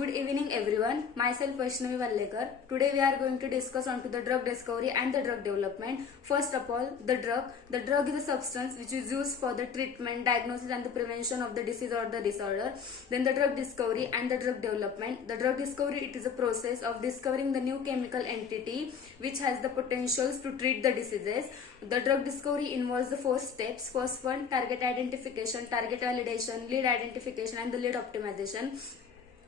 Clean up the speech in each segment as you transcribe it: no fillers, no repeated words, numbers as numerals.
Good evening everyone. Myself Vaishnavi Vallekar. Today we are going to discuss on to the drug discovery and the drug development. First of all, the drug. The drug is a substance which is used for the treatment, diagnosis and the prevention of the disease or the disorder. Then the drug discovery and the drug development. The drug discovery, it is a process of discovering the new chemical entity which has the potentials to treat the diseases. The drug discovery involves the four steps. First one, target identification, target validation, lead identification and the lead optimization.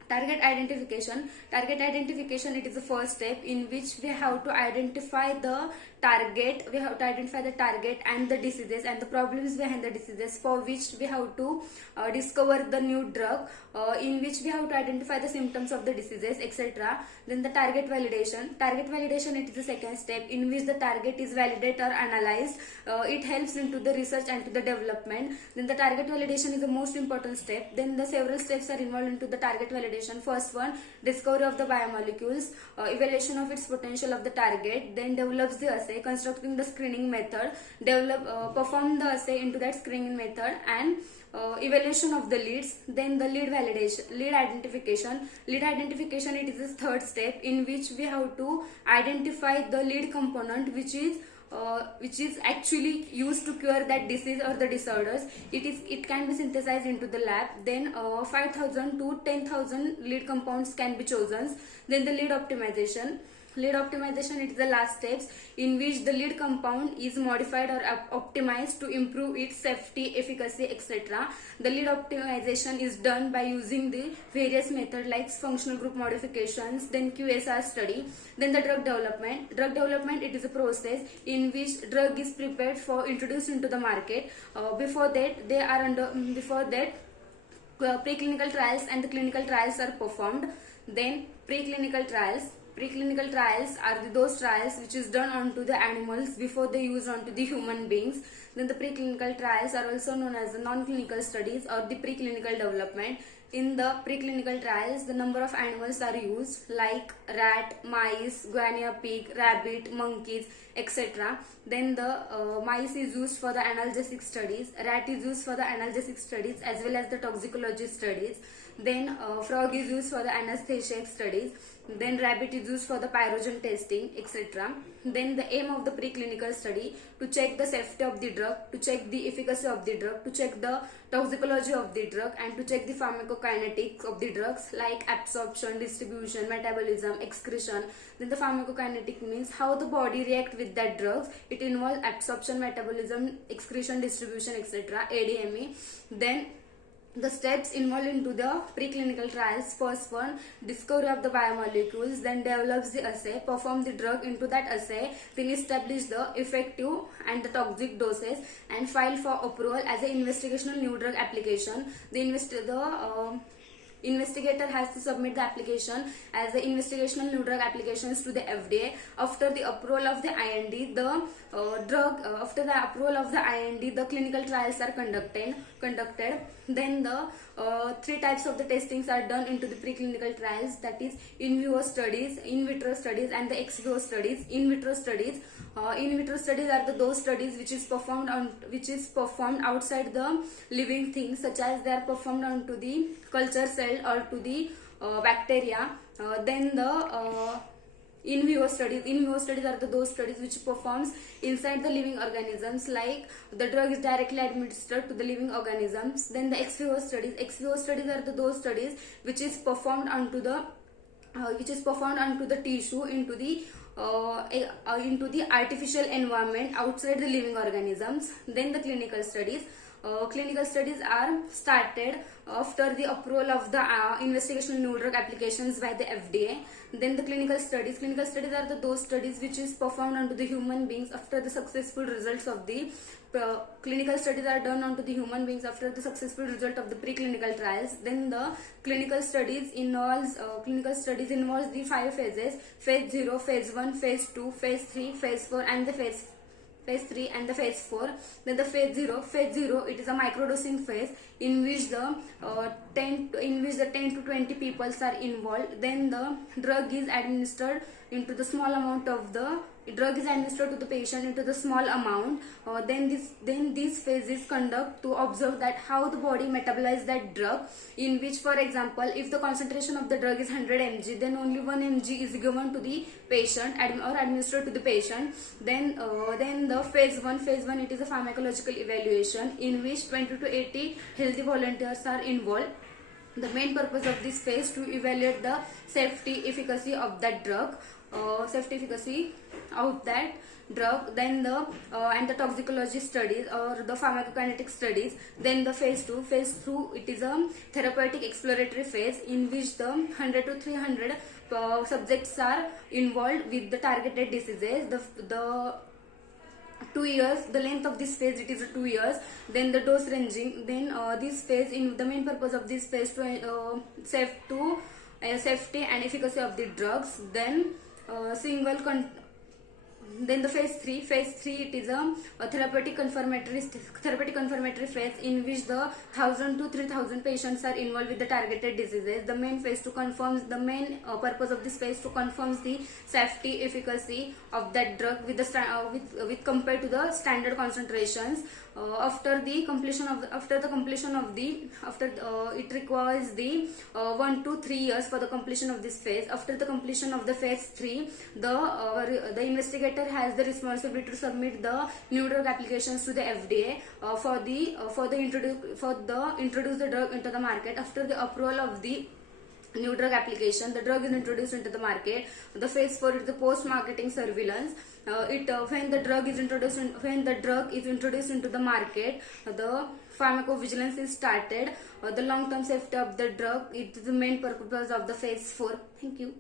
Target identification, it is the first step in which we have to identify the target. We have to identify the target and the diseases and the problems behind the diseases, for which we have to discover the new drug, in which we have to identify the symptoms of the diseases, etc. Then the target validation, it is the second step in which the target is validated or analyzed. It helps into the research and to the development. Then the target validation is the most important step. Then the several steps are involved into the target validation. First one, discovery of the biomolecules, evaluation of its potential of the target, then develops the assay, constructing the screening method, perform the assay into that screening method, and evaluation of the leads. Then the lead identification, it is the third step in which we have to identify the lead component which is actually used to cure that disease or the disorders. It can be synthesized into the lab. Then 5,000 to 10,000 lead compounds can be chosen. Then the lead optimization, it is the last steps in which the lead compound is modified or optimized to improve its safety, efficacy, etc. The lead optimization is done by using the various methods like functional group modifications, then QSR study. Then the drug development, it is a process in which drug is prepared for introduced into the market. Before that preclinical trials and the clinical trials are performed. Then preclinical trials are those trials which is done onto the animals before they use onto the human beings. Then the preclinical trials are also known as the non-clinical studies or the preclinical development. In the preclinical trials, the number of animals are used like rat, mice, guinea pig, rabbit, monkeys, etc. Then the mice is used for the analgesic studies, rat is used for the analgesic studies as well as the toxicology studies. Then frog is used for the anesthesia studies. Then rabbit is used for the pyrogen testing, etc. Then the aim of the preclinical study to check the safety of the drug, to check the efficacy of the drug, to check the toxicology of the drug, and to check the pharmacokinetics of the drugs like absorption, distribution, metabolism, excretion. Then the pharmacokinetic means how the body react with that drugs. It involves absorption, metabolism, excretion, distribution, etc. ADME. Then the steps involved into the preclinical trials. First one, discovery of the biomolecules, then develops the assay, perform the drug into that assay, then establish the effective and the toxic doses, and file for approval as an investigational new drug application. The investigator has to submit the application as the investigational new drug applications to the FDA. After the approval of the IND, the clinical trials are conducted. Then the three types of the testings are done into the preclinical trials, that is in vivo studies, in vitro studies and the ex vivo studies. In vitro studies are those studies which is performed outside the living things, such as they are performed onto the culture cell or to the bacteria. Then the in vivo studies are those studies which performs inside the living organisms, like the drug is directly administered to the living organisms. Then the ex vivo studies are those studies which is performed onto the tissue, into the artificial environment outside the living organisms. Then the clinical studies are started after the approval of the investigational new drug applications by the FDA. Then the clinical studies are those studies which is performed onto the human beings after the successful results of the clinical studies are done onto the human beings after the successful result of the preclinical trials. Then the clinical studies involves the 5 phases: phase 0, phase 1, phase 2, phase 3, phase 4 and the phase 4. Then the phase 0, it is a microdosing phase in which the 10 to 20 people are involved. Then the drug is administered into the small amount of the drug is administered to the patient into the small amount. Then these phases conduct to observe that how the body metabolizes that drug, in which, for example, if the concentration of the drug is 100 mg, then only 1 mg is given to the patient or administered to the patient. Then the phase 1 it is a pharmacological evaluation in which 20 to 80 healthy volunteers are involved. The main purpose of this phase to evaluate the safety efficacy of that drug, then the toxicology studies or the pharmacokinetic studies. Then the phase 2 it is a therapeutic exploratory phase in which the 100 to 300 subjects are involved with the targeted diseases. The 2 years, the length of this phase, it is 2 years. Then the dose ranging, then this phase, in the main purpose of this phase to safety and efficacy of the drugs. Then then the phase 3 it is a therapeutic confirmatory phase in which the 1000 to 3000 patients are involved with the targeted diseases. The main phase to confirms the main purpose of this phase to confirms the safety efficacy of that drug with the with compared to the standard concentrations. It requires the 1 to 3 years for the completion of this phase. After the completion of the phase 3, the investigator has the responsibility to submit the new drug applications to the FDA introduce the drug into the market. After the approval of the new drug application, the drug is introduced into the market. The phase 4 is the post-marketing surveillance. When the drug is introduced into the market, the pharmacovigilance is started. The long-term safety of the drug is the main purpose of the phase 4. Thank you.